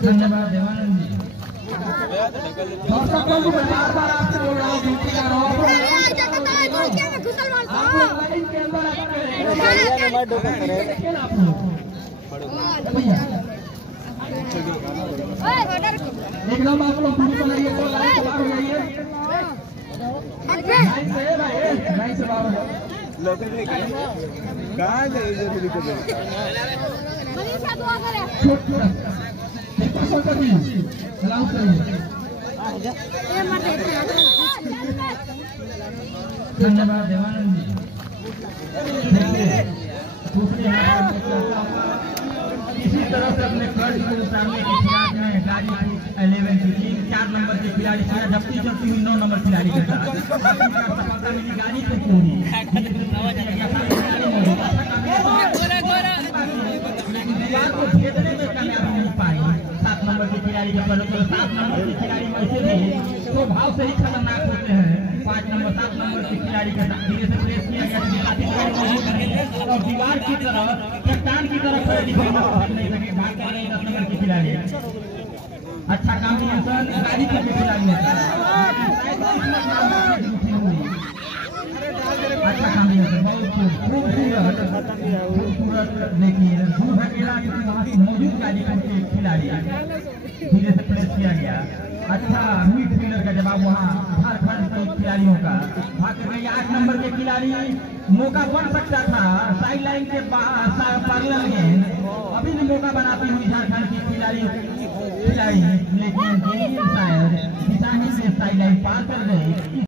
धन्यवाद देवानंद जी। दर्शकों को बार-बार आपसे बोल रहा हूँ, ड्यूटी कर रहा हूँ। एकदम आप लोग दूरी बनाइए, तो लाइन से बाहर हो जाइए। लाइन से बाहर हो जाओ। कहाँ जाए जरूरी कर रहे हैं? धन्यवाद देवानंद जी। इसी तरह से अपने कर्ज को उतारने के खिलाफ में गाड़ी 11 की 4 नंबर के खिलाड़ी से जब्ती चलती हुई 9 नंबर खिलाड़ी के साथ सफलता मिली गाड़ी से पूरी को भेजने में कामयाबी नहीं पाई। 7 नंबर के खिलाड़ी के पहले 7 नंबर के खिलाड़ी वैसे भी स्वभाव से ही खतरनाक होते हैं। 5 नंबर 7 नंबर के खिलाड़ी के साथ धीरे से प्रेस किया गया और दीवार की तरह चट्टान की तरफ नहीं सके, भाग कर रहे 10 नंबर के खिलाड़ी। अच्छा कॉम्बिनेशन गाड़ी के खिलाड़ी है। अच्छा कॉम्बिनेशन बहुत खूबसूरत। देखिए दूर अकेला मौजूद गाड़ी के खिलाड़ी धीरे से प्रेस किया गया। अच्छा मिड फील्डर का जवाब वहाँ झारखंड के खिलाड़ियों का भाग गई। 8 नंबर के खिलाड़ी मौका बन सकता था साइड लाइन के पार्लर में, अभी भी मौका बनाती हुई झारखंड की खिलाड़ी लेकिन शायद साइड लाइन पार कर गए।